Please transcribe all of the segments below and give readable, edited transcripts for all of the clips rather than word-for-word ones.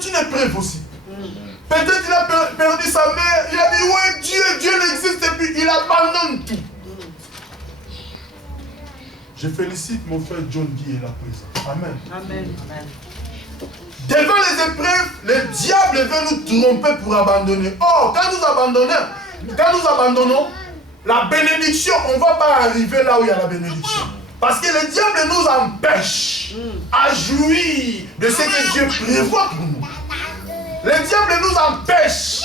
c'est une épreuve aussi. Peut-être qu'il a perdu sa mère, il a dit ouais, Dieu n'existe plus, il abandonne tout. Je félicite mon frère John Guy et la présence. Amen. Amen. Amen. Devant les épreuves, le diable veut nous tromper pour abandonner. Oh, quand nous abandonnons, la bénédiction, on ne va pas arriver là où il y a la bénédiction. Parce que le diable nous empêche à jouir de ce que Dieu prévoit pour nous. Le diable nous empêche,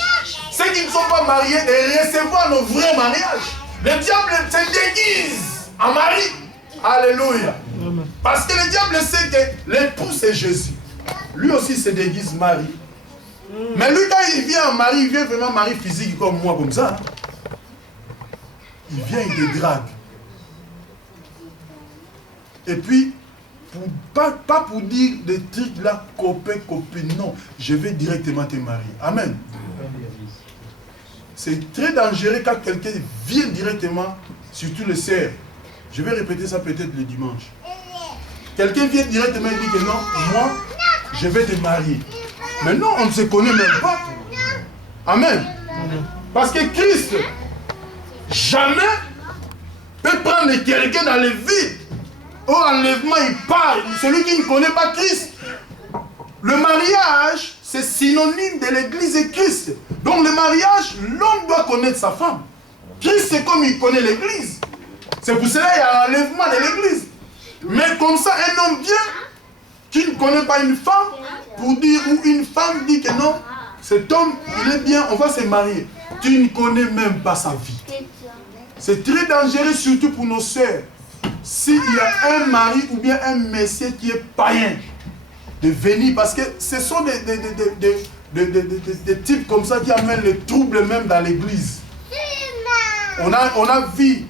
ceux qui ne sont pas mariés, de recevoir nos vrais mariages. Le diable se déguise en mari. Alléluia. Parce que le diable sait que l'époux c'est Jésus. Lui aussi se déguise mari. Mais lui, quand il vient en mari, il vient vraiment mari physique comme moi, comme ça. Il vient, il te drague. Et puis, pas pour dire des trucs là, copain, copine, non. Je vais directement te marier. Amen. C'est très dangereux quand quelqu'un vient directement, surtout le cerf. Je vais répéter ça peut-être le dimanche. Quelqu'un vient directement et dit que non, moi, je vais te marier. Mais non, on ne se connaît même pas. Amen. Parce que Christ, jamais peut prendre quelqu'un dans le vide. Au enlèvement, il part. Celui qui ne connaît pas Christ. Le mariage, c'est synonyme de l'église et Christ. Donc le mariage, l'homme doit connaître sa femme. Christ, c'est comme il connaît l'église. C'est pour cela qu'il y a un enlèvement de l'église. Mais comme ça, un homme vient qui ne connaît pas une femme pour dire, ou une femme dit que non, cet homme, il est bien, on va se marier. Tu ne connais même pas sa vie. C'est très dangereux, surtout pour nos sœurs. S'il y a un mari ou bien un monsieur qui est païen, de venir, parce que ce sont des types comme ça qui amènent les troubles même dans l'église. On a vu,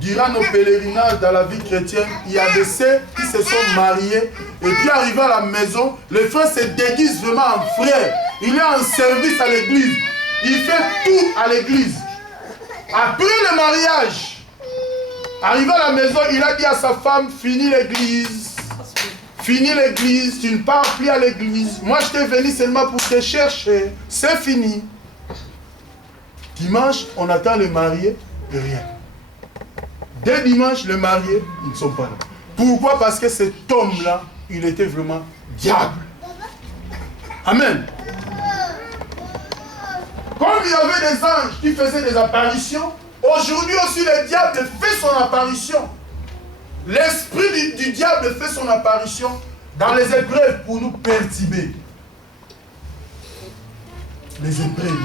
durant nos pèlerinages dans la vie chrétienne, il y a des sœurs qui se sont mariées et puis arrivés à la maison, le frère se déguise vraiment en frère. Il est en service à l'église. Il fait tout à l'église. Après le mariage, arrivé à la maison, il a dit à sa femme, finis l'église. Finis l'église, tu ne pars plus à l'église. Moi, je t'ai venu seulement pour te chercher. C'est fini. Dimanche, on attend le marié, et rien. Dès dimanche, le marié, ils ne sont pas là. Pourquoi? Parce que cet homme-là, il était vraiment diable. Amen. Comme il y avait des anges qui faisaient des apparitions, aujourd'hui aussi le diable fait son apparition. L'esprit du diable fait son apparition dans les épreuves pour nous perturber. Les épreuves.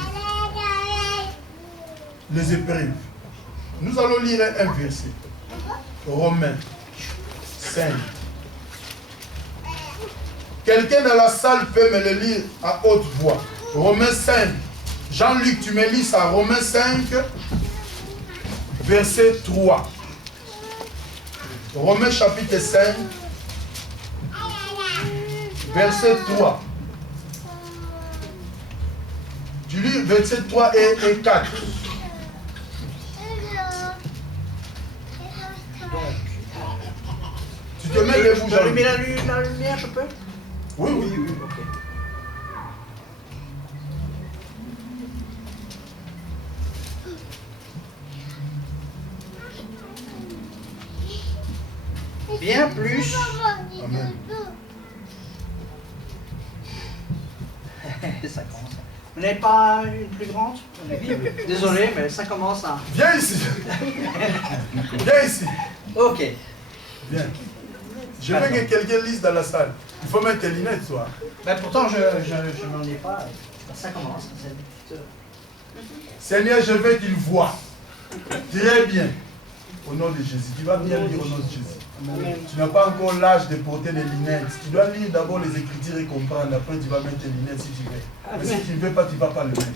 Les épreuves. Nous allons lire un verset. Romains 5. Quelqu'un dans la salle peut me le lire à haute voix. Romains 5. Jean-Luc, tu me lis ça. Romains 5, verset 3. Romains chapitre 5, verset 3. Tu lis verset 3 et 4. Tu te mets debout. Je peux allumer la lumière, je peux? Oui, oui, oui. Ok. Bien plus. Amen. Ça commence. Vous n'avez pas une plus grande? Désolé, mais ça commence à... Viens ici. Viens ici. Ok. Viens. Je veux que quelqu'un lise dans la salle. Il faut mettre tes lunettes, toi. Ben, pourtant, je n'en ai pas. Ça commence. Seigneur, je veux qu'il voie. Très bien. Au nom de Jésus. Tu vas bien lire au nom de Jésus. Amen. Tu n'as pas encore l'âge de porter les lunettes. Tu dois lire d'abord les Écritures et comprendre. Après, tu vas mettre tes lunettes si tu veux. Mais si tu ne veux pas, tu ne vas pas le mettre.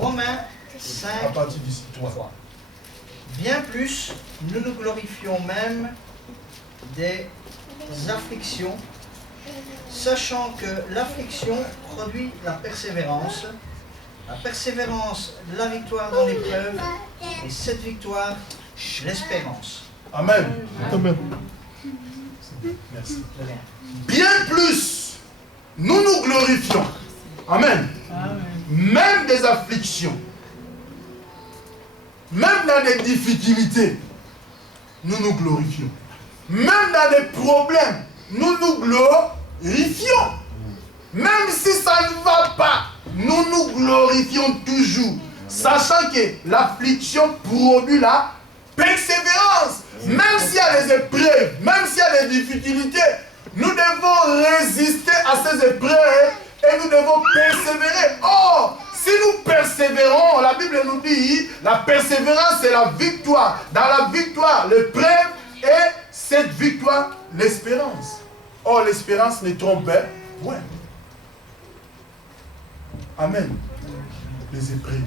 Romains 5. À partir du 3. Bien plus, nous nous glorifions même des afflictions, sachant que l'affliction produit la persévérance, la victoire dans l'épreuve, et cette victoire, l'espérance. Amen. Amen. Merci. Bien plus, nous nous glorifions. Amen. Même des afflictions, même dans des difficultés, nous nous glorifions. Même dans des problèmes, nous nous glorifions. Même si ça ne va pas, nous nous glorifions toujours. Sachant que l'affliction produit la persévérance. Même s'il y a des épreuves, même s'il y a des difficultés, nous devons résister à ces épreuves et nous devons persévérer. Or, si nous persévérons, la Bible nous dit, la persévérance c'est la victoire. Dans la victoire, l'épreuve et cette victoire, l'espérance. Or, l'espérance ne trompe point. Amen. Les épreuves.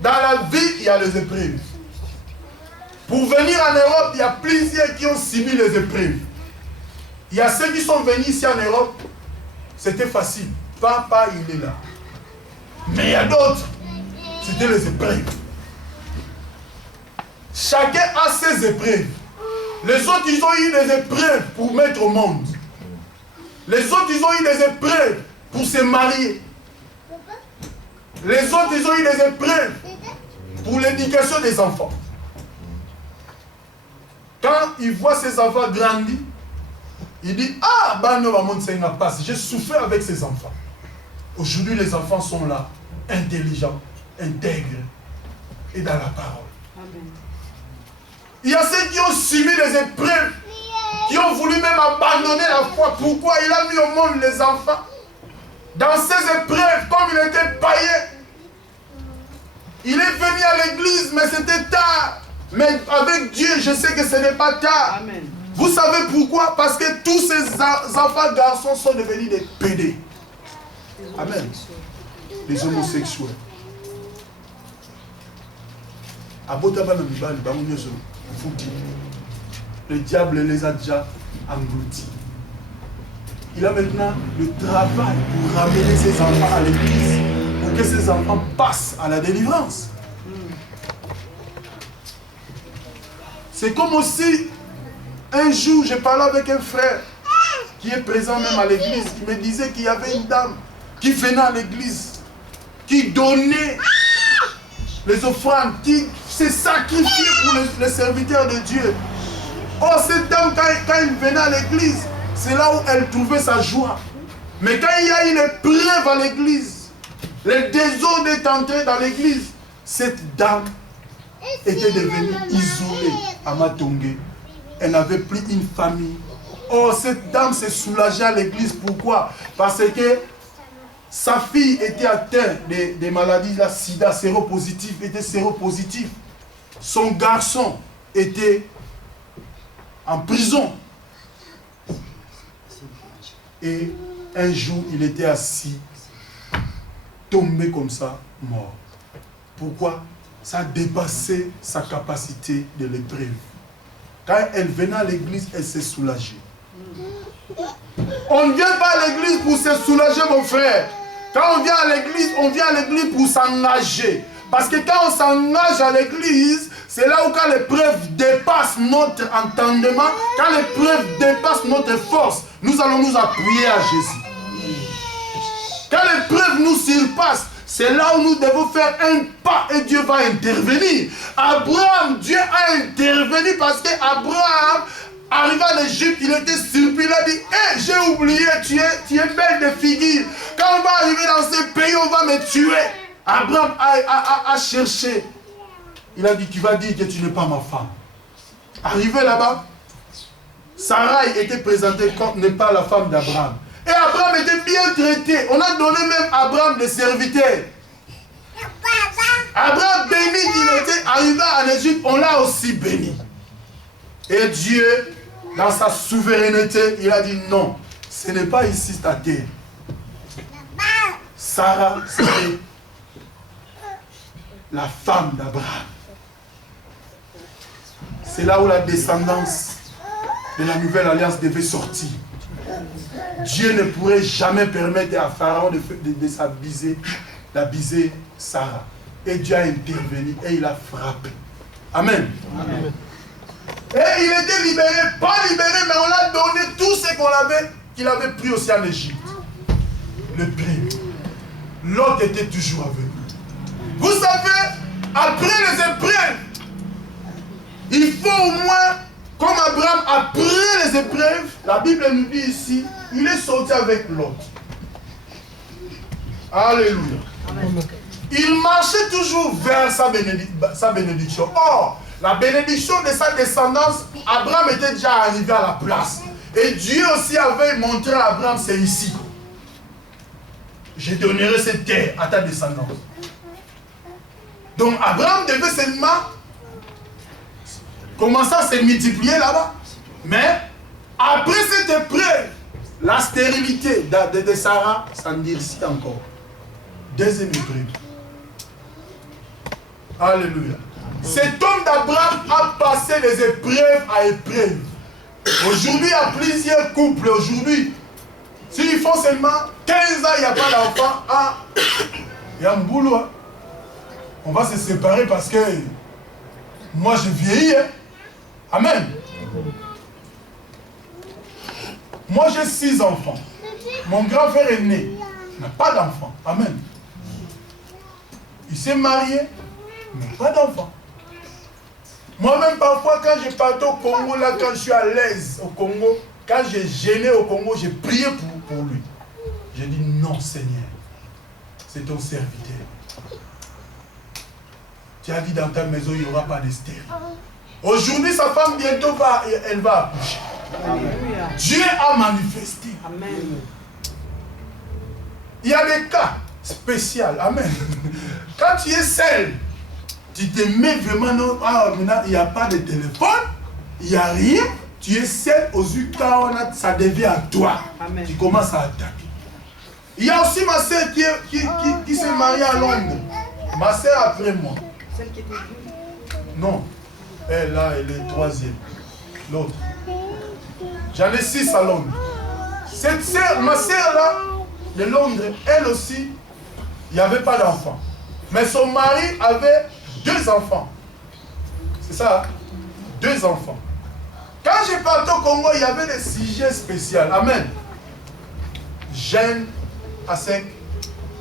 Dans la vie, il y a les épreuves. Pour venir en Europe, il y a plusieurs qui ont subi les épreuves. Il y a ceux qui sont venus ici en Europe, c'était facile. Papa, il est là. Mais il y a d'autres, c'était les épreuves. Chacun a ses épreuves. Les autres, ils ont eu des épreuves pour mettre au monde. Les autres, ils ont eu des épreuves pour se marier. Les autres, ils ont eu des épreuves pour l'éducation des enfants. Quand ils voient ces enfants grandir, ils disent, ah, j'ai souffert avec ces enfants. Aujourd'hui, les enfants sont là, intelligents, intègres et dans la parole. Amen. Il y a ceux qui ont subi les épreuves, qui ont voulu même abandonner la foi. Pourquoi? Il a mis au monde les enfants. Dans ces épreuves, comme il était païen, il est venu à l'église, mais c'était tard. Mais avec Dieu, je sais que ce n'est pas tard. Amen. Vous savez pourquoi? Parce que tous ces enfants garçons sont devenus des pédés. Amen. Les homosexuels. Le diable les a déjà engloutis. Il a maintenant le travail pour ramener ses enfants à l'église, pour que ces enfants passent à la délivrance. C'est comme aussi, un jour, j'ai parlé avec un frère qui est présent même à l'église, qui me disait qu'il y avait une dame qui venait à l'église, qui donnait les offrandes, qui s'est sacrifiée pour les serviteurs de Dieu. Oh, cette dame, quand elle venait à l'église, c'est là où elle trouvait sa joie. Mais quand il y a eu les preuves à l'église, les désordres est entré dans l'église, cette dame était devenue isolée à Matongé. Elle n'avait plus une famille. Oh, cette dame s'est soulagée à l'église. Pourquoi? Parce que sa fille était atteinte des maladies, la sida, séropositif, était séropositif. Son garçon était en prison. Et un jour, il était assis, tombé comme ça, mort. Pourquoi? Ça a dépassé sa capacité de l'épreuve. Quand elle venait à l'église, elle s'est soulagée. On ne vient pas à l'église pour se soulager, mon frère. Quand on vient à l'église pour s'engager. Parce que quand on s'engage à l'église, c'est là où quand l'épreuve dépasse notre entendement, quand l'épreuve dépasse notre force, nous allons nous appuyer à Jésus. Quand l'épreuve nous surpasse, c'est là où nous devons faire un pas et Dieu va intervenir. Abraham, Dieu a intervenu parce qu'Abraham, arrivé en Égypte, il était surpris. Il a dit, hey, j'ai oublié, tu es belle de figure. Quand on va arriver dans ce pays, on va me tuer. Abraham a cherché. Il a dit, tu vas dire que tu n'es pas ma femme. Arrivé là-bas, Sarai était présentée comme n'est pas la femme d'Abraham. Et Abraham était bien traité. On a donné même à Abraham des serviteurs. Abraham béni, il était arrivé en Égypte, on l'a aussi béni. Et Dieu, dans sa souveraineté, il a dit non, ce n'est pas ici ta terre. Sarah, c'était la femme d'Abraham. C'est là où la descendance de la nouvelle alliance devait sortir. Dieu ne pourrait jamais permettre à Pharaon d'abuser Sarah. Et Dieu a intervenu et il a frappé. Amen. Amen. Et il était libéré, pas libéré, mais on l'a donné tout ce qu'il avait pris aussi en Égypte. Le prix. L'autre était toujours avec lui. Vous savez, après les épreuves, il faut au moins, comme Abraham, après les épreuves, la Bible nous dit ici, il est sorti avec l'autre. Alléluia. Amen. Il marchait toujours vers sa bénédiction. Or, la bénédiction de sa descendance, Abraham était déjà arrivé à la place. Et Dieu aussi avait montré à Abraham, c'est ici. Je donnerai cette terre à ta descendance. Donc Abraham devait seulement commencer à se multiplier là-bas. Mais après cette épreuve, la stérilité de Sarah s'endurcit encore. Deuxième épreuve. Alléluia. Cet homme d'Abraham a passé les épreuves à épreuves. Aujourd'hui, il y a plusieurs couples. Aujourd'hui, s'ils font seulement 15 ans, il n'y a pas d'enfant. Ah, il y a un boulot. Hein. On va se séparer parce que moi, je vieillis. Hein. Amen. Moi, j'ai 6 enfants. Mon grand frère est né. Il n'a pas d'enfant. Amen. Il s'est marié, mais pas d'enfant. Moi-même, parfois, quand je partais au Congo, là, quand je suis à l'aise au Congo, quand j'ai gêné au Congo, j'ai prié pour lui. J'ai dit, non, Seigneur, c'est ton serviteur. Tu as dit dans ta maison, il n'y aura pas de stérile. Aujourd'hui, sa femme, bientôt, elle va accoucher. Amen. Dieu a manifesté. Amen. Il y a des cas spéciaux. Amen. Quand tu es seul, tu te mets vraiment, non, maintenant, il n'y a pas de téléphone, il n'y a rien, tu es seul, aux yeux, quand ça devient à toi. Amen. Tu commences à attaquer. Il y a aussi ma soeur qui s'est mariée à Londres. Ma soeur après moi. Celle qui était non. Elle, là, elle est troisième. L'autre. J'en ai 6 à Londres. Cette soeur, ma soeur là, de Londres, elle aussi, il n'y avait pas d'enfant. Mais son mari avait 2 enfants. C'est ça, hein? 2 enfants. Quand je partais au Congo, il y avait des sujets spéciaux. Amen. Jeûne à sec,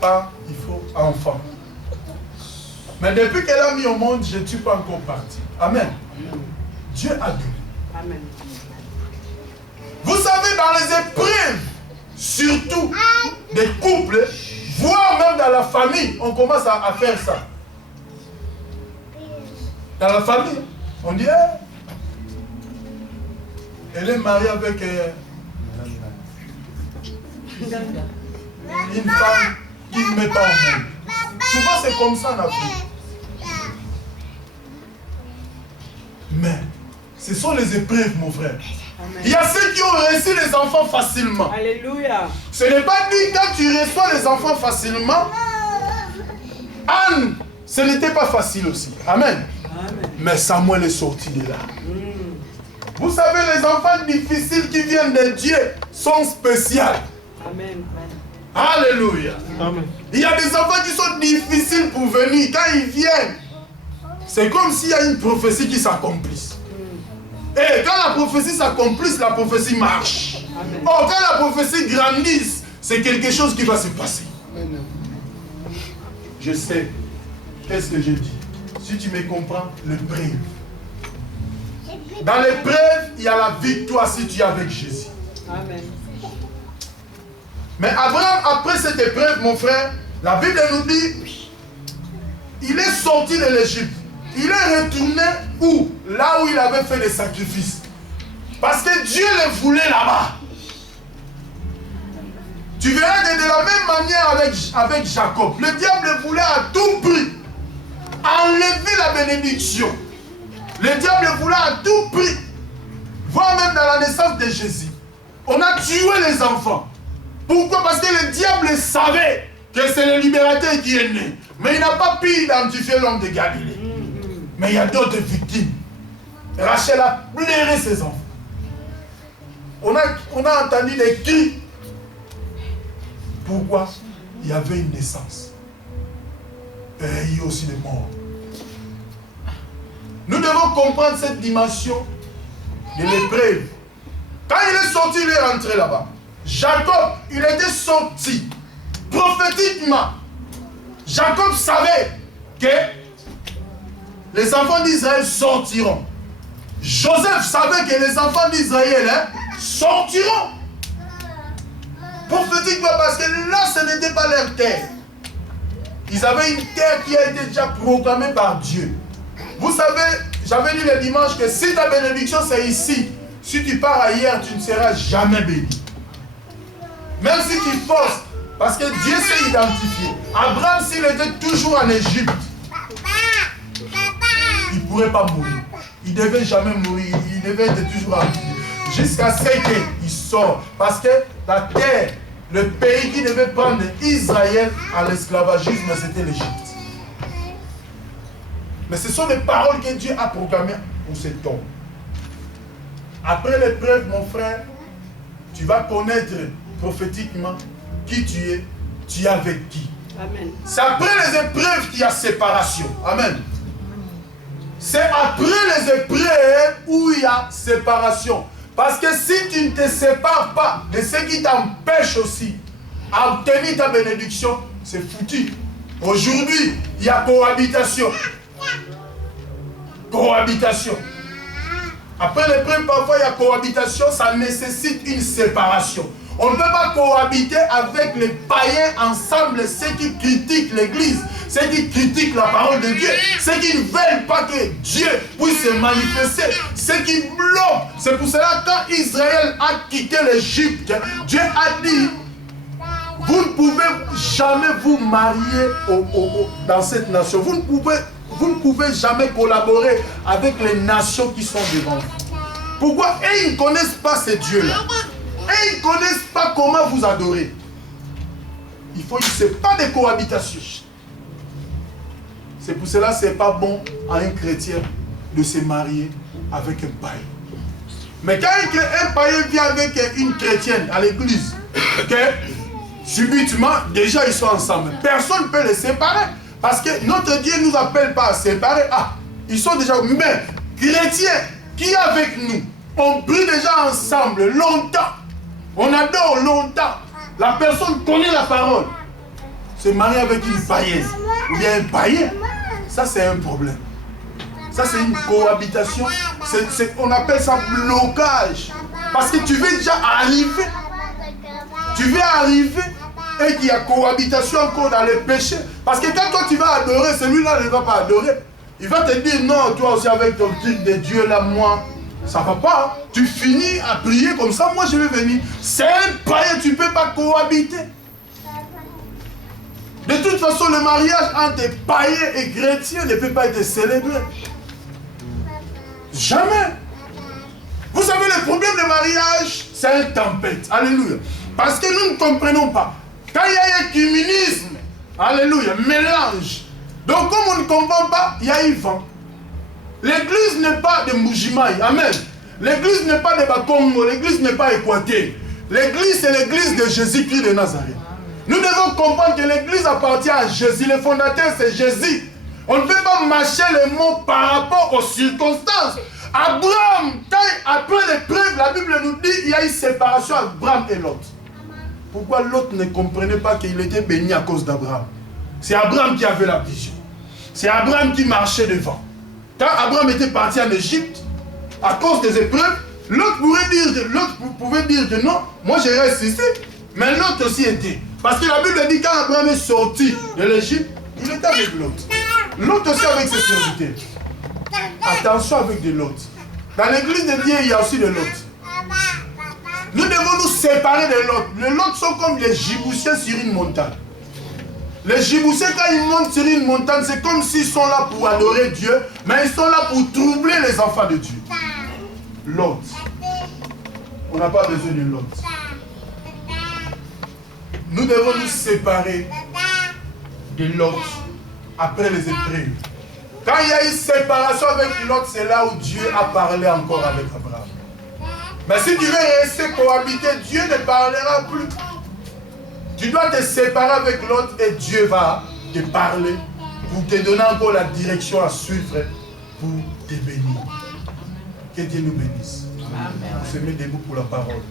pas, il faut enfant. Mais depuis qu'elle a mis au monde, je ne suis pas encore parti. Amen. Dieu a donné. Amen. Vous savez, dans les épreuves, surtout des couples, voire même dans la famille, on commence à faire ça. Dans la famille, on dit, elle est mariée avec une femme qui ne met pas au monde. Souvent, c'est comme ça en Afrique. Mais, ce sont les épreuves, mon frère. Amen. Il y a ceux qui ont reçu les enfants facilement. Alléluia. Ce n'est pas dit quand tu reçois les enfants facilement. Anne, ce n'était pas facile aussi. Amen. Amen. Mais Samuel est sorti de là. Vous savez, les enfants difficiles qui viennent de Dieu sont spéciaux. Amen. Alléluia. Amen. Il y a des enfants qui sont difficiles pour venir. Quand ils viennent, c'est comme s'il y a une prophétie qui s'accomplisse. Et quand la prophétie s'accomplisse, la prophétie marche. Amen. Or, quand la prophétie grandisse, c'est quelque chose qui va se passer. Amen. Je sais. Qu'est-ce que je dis? Si tu me comprends, l'épreuve. Dans l'épreuve, il y a la victoire si tu es avec Jésus. Amen. Mais Abraham, après cette épreuve, mon frère, la Bible nous dit, il est sorti de l'Égypte. Il est retourné où? Là où il avait fait des sacrifices. Parce que Dieu le voulait là-bas. Tu verras que de la même manière avec Jacob, le diable voulait à tout prix enlever la bénédiction. Le diable voulait à tout prix, voire même dans la naissance de Jésus. On a tué les enfants. Pourquoi? Parce que le diable savait que c'est le libérateur qui est né. Mais il n'a pas pu identifier l'homme de Galilée. Mais il y a d'autres victimes. Rachel a pleuré ses enfants. On a entendu des cris. Pourquoi? Il y avait une naissance. Et il y a aussi des morts. Nous devons comprendre cette dimension de l'épreuve. Quand il est sorti, il est rentré là-bas. Jacob, il était sorti. Prophétiquement, Jacob savait que les enfants d'Israël sortiront. Joseph savait que les enfants d'Israël sortiront. Prophétiquement, parce que là, ce n'était pas leur terre. Ils avaient une terre qui a été déjà proclamée par Dieu. Vous savez, j'avais dit le dimanche que si ta bénédiction c'est ici, si tu pars ailleurs, tu ne seras jamais béni. Même si tu forces, parce que Dieu s'est identifié. Abraham, s'il était toujours en Égypte, il ne pourrait pas mourir. Il ne devait jamais mourir. Il devait être toujours en vie. Jusqu'à ce qu'il sort. Parce que la terre, le pays qui devait prendre Israël à l'esclavagisme, c'était l'Égypte. Mais ce sont des paroles que Dieu a proclamées pour cet homme. Après l'épreuve, mon frère, tu vas connaître prophétiquement qui tu es avec qui. Amen. C'est après les épreuves qu'il y a séparation. Amen. C'est après les épreuves où il y a séparation. Parce que si tu ne te sépares pas de ce qui t'empêche aussi à obtenir ta bénédiction, c'est foutu. Aujourd'hui, il y a cohabitation. Cohabitation. Après l'épreuve, parfois il y a cohabitation, ça nécessite une séparation. On ne peut pas cohabiter avec les païens ensemble, ceux qui critiquent l'Église, ceux qui critiquent la parole de Dieu, ceux qui ne veulent pas que Dieu puisse se manifester, ceux qui bloquent. C'est pour cela que quand Israël a quitté l'Égypte, Dieu a dit, vous ne pouvez jamais vous marier dans cette nation. Vous ne pouvez jamais collaborer avec les nations qui sont devant vous. Pourquoi? Et ils ne connaissent pas ces dieux-là. Et ils ne connaissent pas comment vous adorer. Il faut, ce n'est pas de cohabitation. C'est pour cela que ce n'est pas bon à un chrétien de se marier avec un païen. Mais quand un païen vient avec une chrétienne à l'église, subitement, déjà ils sont ensemble. Personne ne peut les séparer. Parce que notre Dieu ne nous appelle pas à séparer. Ah, ils sont déjà... Mais chrétiens qui est avec nous, on prie déjà ensemble longtemps. On adore longtemps. La personne connaît la parole. Se marier avec une païenne ou bien un païen, ça c'est un problème. Ça c'est une cohabitation. On appelle ça blocage. Parce que tu veux déjà arriver. Tu veux arriver et qu'il y a cohabitation encore dans le péché. Parce que quand toi tu vas adorer, celui-là ne va pas adorer. Il va te dire non, toi aussi avec ton truc de Dieu là, moi. Ça ne va pas. Tu finis à prier comme ça, moi je vais venir. C'est un païen, tu ne peux pas cohabiter. De toute façon, le mariage entre païens et chrétiens ne peut pas être célébré. Jamais. Vous savez, le problème de mariage, c'est une tempête. Alléluia. Parce que nous ne comprenons pas. Quand il y a un communisme, alléluia, mélange. Donc comme on ne comprend pas, il y a un vent. L'église n'est pas de Moujimaï, amen. L'église n'est pas de Bakongo, l'église n'est pas Équateur. L'église, c'est l'église de Jésus-Christ de Nazareth. Nous devons comprendre que l'église appartient à Jésus. Le fondateur, c'est Jésus. On ne peut pas mâcher les mots par rapport aux circonstances. Abraham, après l'épreuve, la Bible nous dit qu'il y a une séparation entre Abraham et Lot. Pourquoi Lot ne comprenait pas qu'il était béni à cause d'Abraham? C'est Abraham qui avait la vision. C'est Abraham qui marchait devant. Quand Abraham était parti en Égypte, à cause des épreuves, l'autre pouvait dire que non, moi je reste ici. Mais l'autre aussi était. Parce que la Bible dit quand Abraham est sorti de l'Égypte, il était avec l'autre. L'autre aussi avec ses serviteurs. Attention avec de l'autre. Dans l'église de Dieu, il y a aussi de l'autre. Nous devons nous séparer de l'autre. Les autres sont comme les Jébusiens sur une montagne. Les Jébusiens, quand ils montent sur une montagne, c'est comme s'ils sont là pour adorer Dieu, mais ils sont là pour troubler les enfants de Dieu. L'autre. On n'a pas besoin de l'autre. Nous devons nous séparer de l'autre après les épreuves. Quand il y a une séparation avec l'autre, c'est là où Dieu a parlé encore avec Abraham. Mais si tu veux rester cohabiter, Dieu ne parlera plus. Tu dois te séparer avec l'autre et Dieu va te parler pour te donner encore la direction à suivre pour te bénir. Que Dieu nous bénisse. On se met debout pour la parole.